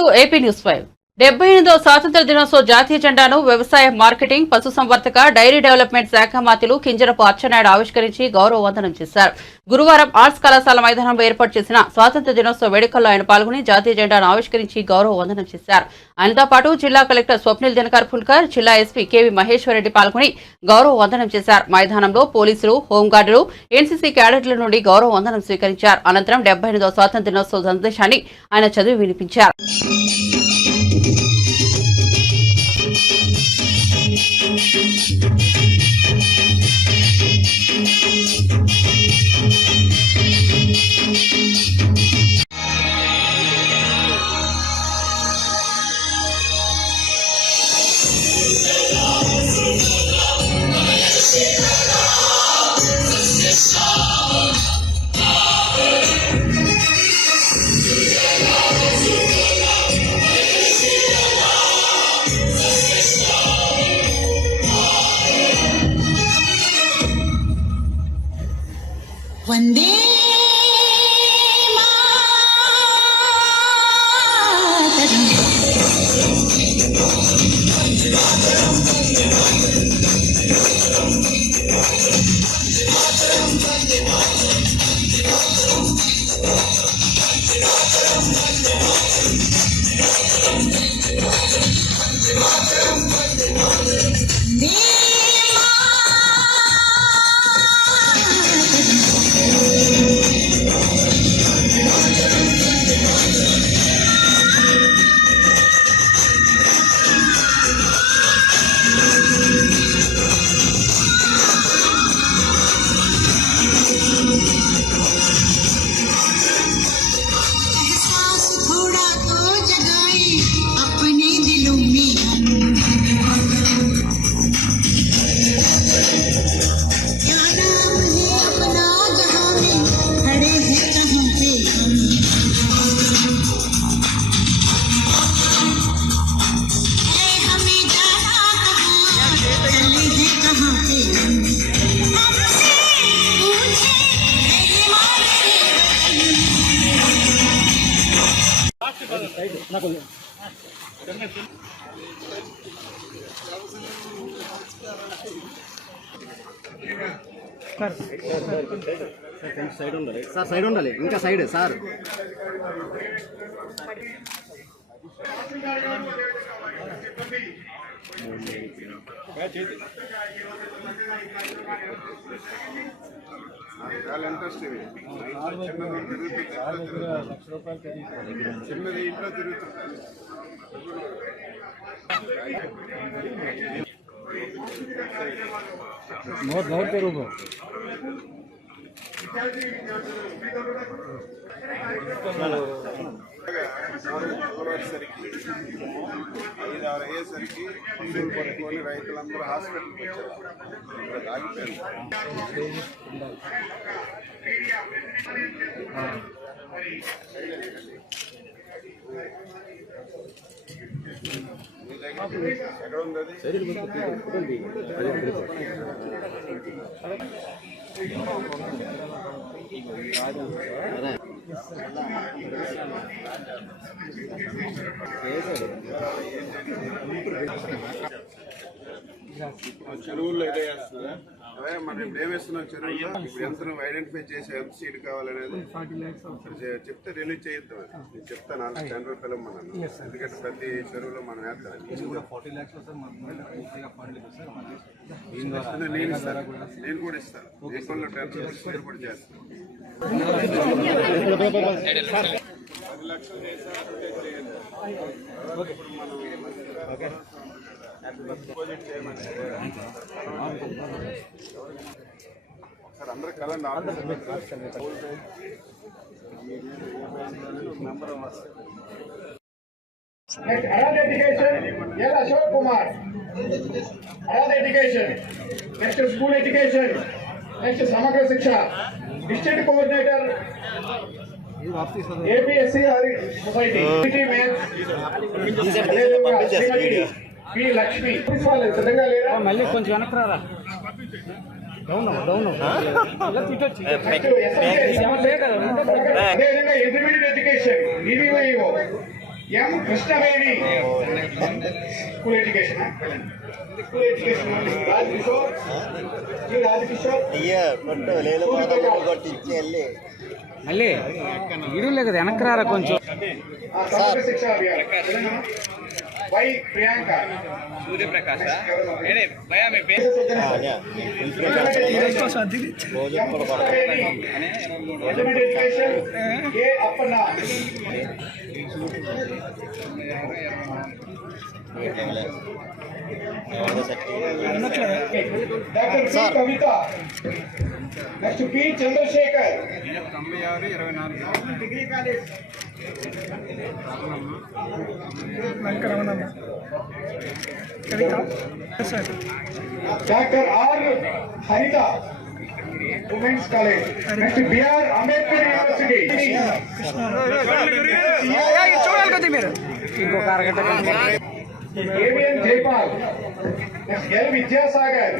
To AP news five. డెబ్బై ఎనిమిదో స్వాతంత్ర దినోత్సవ జాతీయ జెండాను వ్యవసాయ మార్కెటింగ్ పశుసంవర్ధక డైరీ డెవలప్మెంట్ శాఖ మంత్రులు కింజరపు అచ్చెన్నాయుడు ఆవిష్కరించి గౌరవ వందనం చేశారు. గురువారం ఆర్ట్స్ కళాశాల మైదానంలో ఏర్పాటు చేసిన స్వాతంత్ర దినోత్సవ వేడుకల్లో ఆయన పాల్గొని జాతీయ జెండాను ఆవిష్కరించి గౌరవ వందనం చేశారు. ఆయనతో పాటు జిల్లా కలెక్టర్ స్వప్నిల్ దినకర్ ఫుల్కర్ జిల్లా ఎస్పీ కేవీ మహేశ్వరరెడ్డి పాల్గొని గౌరవ వందనం చేశారు. మైదానంలో పోలీసులు హోంగార్డులు ఎన్సీసీ క్యాడెట్ల నుండి గౌరవ వందనం స్వీకరించారు. అనంతరం డెబ్బై ఎనిమిదో స్వాతంత్ర దినోత్సవ సందేశాన్ని ఆయన చదివి వినిపించారు. Thank you. వందే నాకు సార్ సైడ్ ఉండాలి సార్ సైడ్ ఉండాలి. ఇంకా సైడ్ సార్. చాలా ఇంట్రెస్ట్ ఇవి చిన్నది తిరుగుతుంది చిన్నది ఇంట్లో తిరుగుతుంది వచ్చేసరికి ఐదు ఆరు అయ్యేసరికి పశువులు పట్టుకొని రైతులందరూ హాస్పిటల్కి వచ్చారు ఇక్కడ ఆగిపోయారు ఎక్కడ ఉంది అది చెరువుల్లో ఇదే చేస్తున్నారా అదే మనం ఇప్పుడు ఏం వేస్తున్నాం చెరువుల్లో ఇప్పుడు ఎంత నువ్వు ఐడెంటిఫై చేసి ఎంత సీడ్ కావాలనేది చెప్తే రిలీజ్ చేయొద్దు. నేను చెప్తాను వాళ్ళకి టెన్ రూపాయలు మనం ఎందుకంటే ప్రతి చెరువులో మనం వేస్తాం నేను ఇస్తాను. నేను కూడా ఇస్తాను. దీపంలో టెన్ రూపీస్ మీరు కూడా చేస్తాను. పది లక్షలు ఇప్పుడు మనం ఒకసారి అందరూ కలండి నంబర్ వస్తుంది Next, adult education, L. Ashok Kumar. Adult education. Next, school education. Next, Samagra Shiksha. District coordinator, APSC Society. City Maths. అదేవిధంగా శ్రీమతి పి లక్ష్మి ప్రిన్సిపాల్ సిద్ధంగా లేరా మళ్ళీ కొంచెం వెనక్కి రారా డౌన్ డౌన్ నెక్స్ట్ ఎస్ఎంకే అదేవిధంగా intermediate education? DVO M Krishnaveni. School education school education Raj Kishore ji Raj Kishore అయ్యా కొట్టు లేదు కొట్టించి వెళ్ళి. మళ్ళీ. వీడియో కదా వెనక్కి రారా కొంచెం. శిక్ష ವೈ ಪ್ರಿಯಾಂಕಾ ಸೂರ್ಯ ಪ್ರಕಾಶ ಹೇಳಿ ಭಯ pay A Appanna doctor Kavitha next P Chandrashekar degree college doctor R Haritha women's college next BR Ambedkar university ఇంకొక అరగంట AVN Jaipal next L Vidyasagar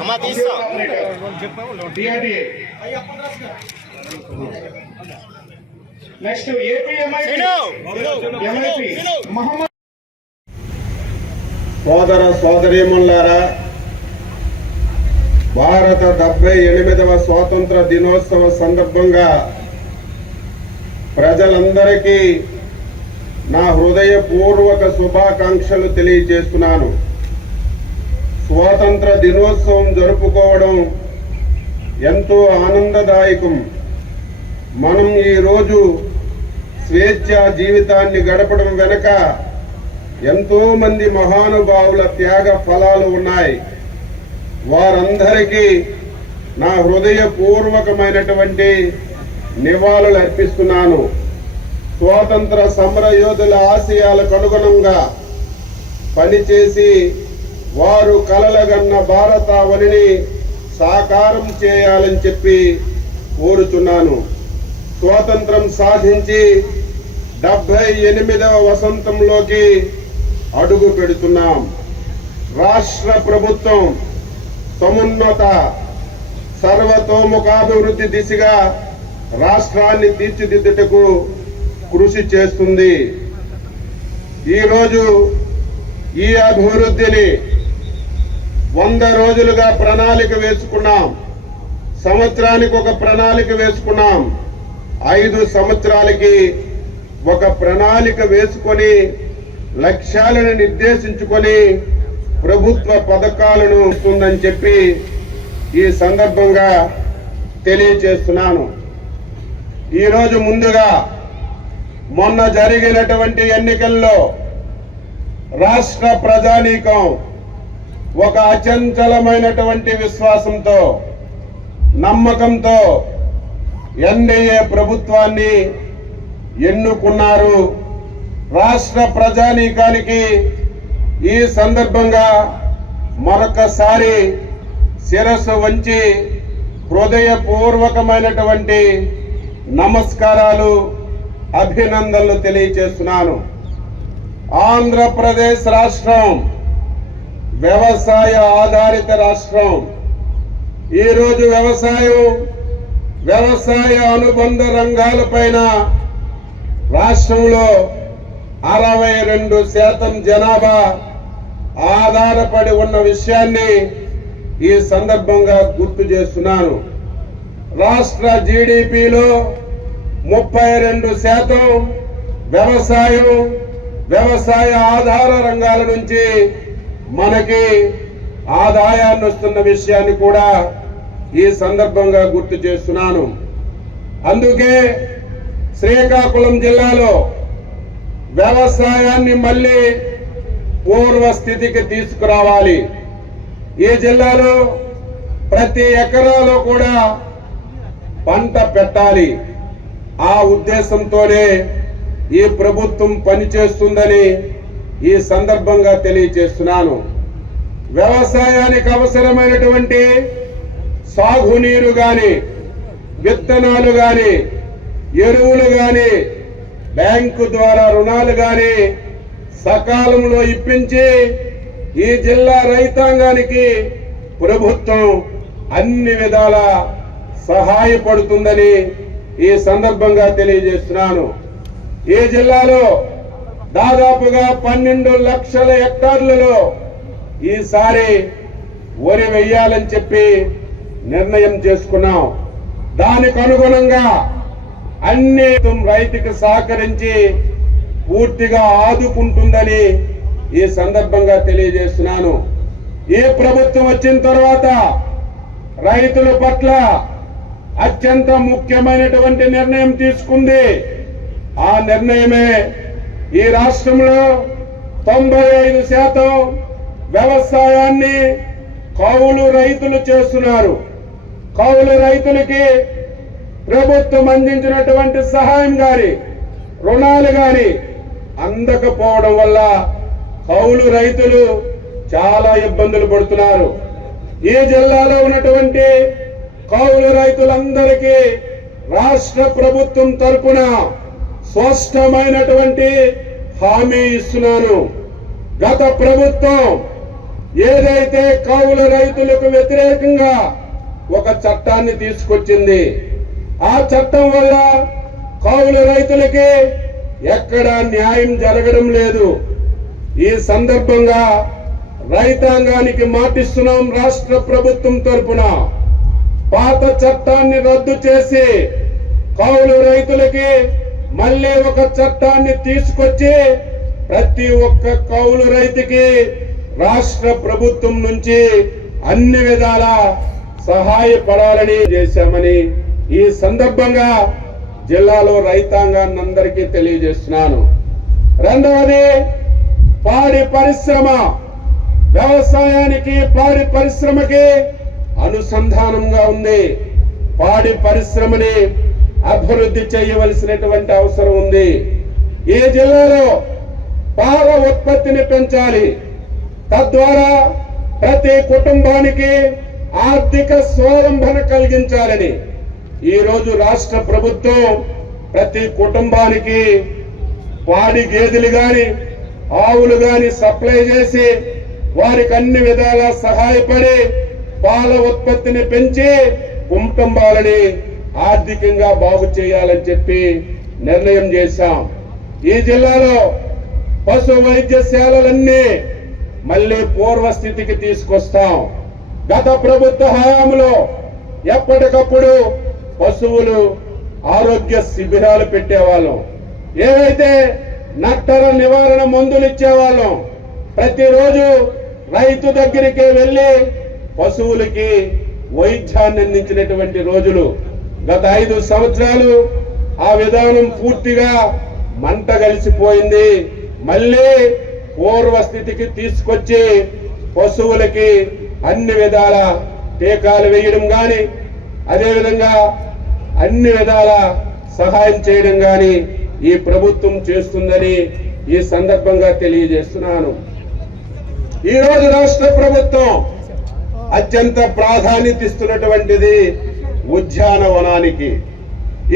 అమ్మా, నెక్స్ట్ మహమ్మద్ సోదర సోదరీమణులారా భారత డెబ్బై ఎనిమిదవ స్వాతంత్ర దినోత్సవ సందర్భంగా ప్రజలందరికీ నా హృదయపూర్వక శుభాకాంక్షలు తెలియజేస్తున్నాను. స్వాతంత్ర దినోత్సవం జరుపుకోవడం ఎంతో ఆనందదాయకం. మనం ఈరోజు స్వేచ్ఛ జీవితాన్ని గడపడం వెనుక ఎంతో మంది మహానుభావుల త్యాగ ఫలాలు ఉన్నాయి. వారందరికీ నా హృదయపూర్వకమైనటువంటి నివాళులు అర్పిస్తున్నాను. స్వాతంత్ర సమర యోధుల ఆశయాలకు అనుగుణంగా పనిచేసి వారు కలలగన్న భారతావనిని సాకారం చేయాలని చెప్పి కోరుచున్నాను. స్వాతంత్రం సాధించి డెబ్బై ఎనిమిదవ వసంతంలోకి అడుగు పెడుతున్నాం. రాష్ట్ర ప్రభుత్వం సమున్నత సర్వతోముఖాభివృద్ధి దిశగా రాష్ట్రాన్ని తీర్చిదిద్దుటకు కృషి చేస్తుంది. ఈరోజు ఈ అభివృద్ధిని వంద రోజులుగా ప్రణాళిక వేసుకున్నాం. సంవత్సరానికి ఒక ప్రణాళిక వేసుకున్నాం. ఐదు సంవత్సరాలకి ఒక ప్రణాళిక వేసుకొని లక్ష్యాలను నిర్దేశించుకొని ప్రభుత్వ పథకాలను ఇస్తుందని చెప్పి ఈ సందర్భంగా తెలియచేస్తున్నాను ఈరోజు ముందుగా మొన్న జరిగినటువంటి ఎన్నికల్లో రాష్ట్ర ప్రజానీకం ఒక అచంచలమైనటువంటి విశ్వాసంతో నమ్మకంతో ఎన్డీఏ ప్రభుత్వాన్ని ఎన్నుకున్నారు. రాష్ట్ర ప్రజానీకానికి ఈ సందర్భంగా మరొకసారి శిరస్సు వంచి హృదయపూర్వకమైనటువంటి నమస్కారాలు అభినందనలు తెలియచేస్తున్నాను. ఆంధ్రప్రదేశ్ రాష్ట్రం వ్యవసాయ ఆధారిత రాష్ట్రం. ఈరోజు వ్యవసాయం వ్యవసాయ అనుబంధ రంగాలపైన రాష్ట్రంలో అరవై రెండు శాతం జనాభా ఆధారపడి ఉన్న విషయాన్ని ఈ సందర్భంగా గుర్తు చేస్తున్నాను. రాష్ట్ర జీడిపిలో ముప్పై రెండు శాతం వ్యవసాయం వ్యవసాయ ఆధార రంగాల నుంచి మనకి ఆదాయాన్ని వస్తున్న విషయాన్ని కూడా ఈ సందర్భంగా గుర్తు చేస్తున్నాను. అందుకే శ్రీకాకుళం జిల్లాలో వ్యవసాయాన్ని మళ్ళీ పూర్వ స్థితికి తీసుకురావాలి. ఈ జిల్లాలో ప్రతి ఎకరాలో కూడా పంట పెట్టాలి. ఆ ఉద్దేశంతోనే ఈ ప్రభుత్వం పనిచేస్తుందని ఈ సందర్భంగా తెలియజేస్తున్నాను. వ్యవసాయానికి అవసరమైనటువంటి సాగునీరు గాని విత్తనాలు గాని ఎరువులు కానీ బ్యాంకు ద్వారా రుణాలు గాని సకాలంలో ఇప్పించి ఈ జిల్లా రైతాంగానికి ప్రభుత్వం అన్ని విధాల సహాయపడుతుందని ఈ సందర్భంగా తెలియజేస్తున్నాను. ఈ జిల్లాలో దాదాపుగా పన్నెండు లక్షల హెక్టార్లలో ఈసారి వరి వెయ్యాలని చెప్పి నిర్ణయం చేసుకున్నాం. దానికి అనుగుణంగా అన్ని రైతుకు సహకరించి పూర్తిగా ఆదుకుంటుందని ఈ సందర్భంగా తెలియజేస్తున్నాను. ఈ ప్రభుత్వం వచ్చిన తర్వాత రైతుల పట్ల అత్యంత ముఖ్యమైనటువంటి నిర్ణయం తీసుకుంది. ఆ నిర్ణయమే ఈ రాష్ట్రంలో తొంభై ఐదు శాతం వ్యవసాయాన్ని కౌలు రైతులు చేస్తున్నారు. కౌలు రైతులకి ప్రభుత్వం అందించినటువంటి సహాయం గాని రుణాలు గాని అందకపోవడం వల్ల కౌలు రైతులు చాలా ఇబ్బందులు పడుతున్నారు. ఈ జిల్లాలో ఉన్నటువంటి కౌలు రైతులందరికీ రాష్ట్ర ప్రభుత్వం తరపున స్పష్టమైనటువంటి హామీ ఇస్తున్నాను. గత ప్రభుత్వం ఏదైతే కౌలు రైతులకు వ్యతిరేకంగా ఒక చట్టాన్ని తీసుకొచ్చింది ఆ చట్టం వల్ల కౌలు రైతులకి ఎక్కడ న్యాయం జరగడం లేదు. ఈ సందర్భంగా రైతాంగానికి మాటిస్తున్నాం రాష్ట్ర ప్రభుత్వం తరపున. పాత చట్టాన్ని రద్దు చేసి కౌలు రైతులకి మళ్ళీ ఒక చట్టాన్ని తీసుకొచ్చి ప్రతి ఒక్క కౌలు రైతుకి రాష్ట్ర ప్రభుత్వం నుంచి అన్ని విధాల సహాయపడాలని చేశామని ఈ సందర్భంగా జిల్లాలో రైతాంగాన్ని అందరికీ తెలియజేస్తున్నాను. రెండవది పాడి పరిశ్రమ. వ్యవసాయానికి పాడి పరిశ్రమకి అనుసంధానంగా ఉంది. పాడి పరిశ్రమని అభివృద్ధి చేయవలసినటువంటి అవసరం ఉంది. ఈ జిల్లాలో పాల ఉత్పత్తిని పెంచాలి. తద్వారా ప్రతి కుటుంబానికి ఆర్థిక స్వావలంబన కలిగించాలని ఈరోజు రాష్ట్ర ప్రభుత్వం ప్రతి కుటుంబానికి పాడి గేదెలు గాని ఆవులు గాని సప్లై చేసి వారికి అన్ని విధాలా సహాయపడి పాల ఉత్పత్తిని పెంచి కుటుంబాలని ఆర్థికంగా బాగు చేయాలని చెప్పి నిర్ణయం చేశాం. ఈ జిల్లాలో పశు వైద్యశాలలన్నీ మళ్ళీ పూర్వస్థితికి తీసుకొస్తాం. గత ప్రభుత్వ హయాంలో ఎప్పటికప్పుడు పశువులు ఆరోగ్య శిబిరాలు పెట్టేవాళ్ళం. ఏవైతే నట్టర నివారణ మందులు ఇచ్చేవాళ్ళం ప్రతిరోజు రైతు దగ్గరికి వెళ్ళి పశువులకి వైద్యాన్ని అందించినటువంటి రోజులు. గత ఐదు సంవత్సరాలు ఆ విధానం పూర్తిగా మంట కలిసిపోయింది. మళ్ళీ పూర్వస్థితికి తీసుకొచ్చి పశువులకి అన్ని విధాల టీకాలు వేయడం కానీ అదేవిధంగా అన్ని విధాల సహాయం చేయడం కానీ ఈ ప్రభుత్వం చేస్తుందని ఈ సందర్భంగా తెలియజేస్తున్నాను. ఈరోజు రాష్ట్ర ప్రభుత్వం అత్యంత ప్రాధాన్యత ఇస్తున్నటువంటిది ఉద్యానవనానికి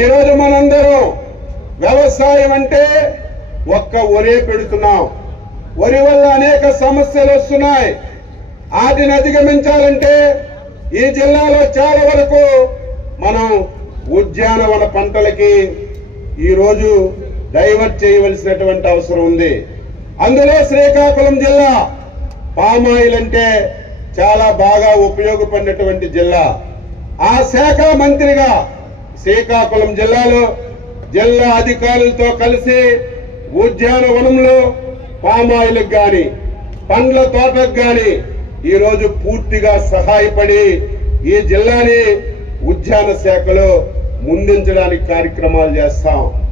ఈ రోజు మనందరం వ్యవసాయం అంటే ఒక్క ఒరే పెడుతున్నాం. వరి వల్ల అనేక సమస్యలు వస్తున్నాయి. వాటిని అధిగమించాలంటే ఈ జిల్లాలో చాలా వరకు మనం ఉద్యానవన పంటలకి ఈరోజు డైవర్ట్ చేయవలసినటువంటి అవసరం ఉంది. అందులో శ్రీకాకుళం జిల్లా పామాయిల్ అంటే చాలా బాగా ఉపయోగపడినటువంటి జిల్లా. ఆ శాఖ మంత్రిగా శ్రీకాకుళం జిల్లాలో జిల్లా అధికారులతో కలిసి ఉద్యానవనంలో పామాయిల్కి కానీ పండ్ల తోటకు కానీ ఈరోజు పూర్తిగా సహాయపడి ఈ జిల్లాని ఉద్యాన శాఖలో ముందుంచడానికి కార్యక్రమాలు చేస్తాం.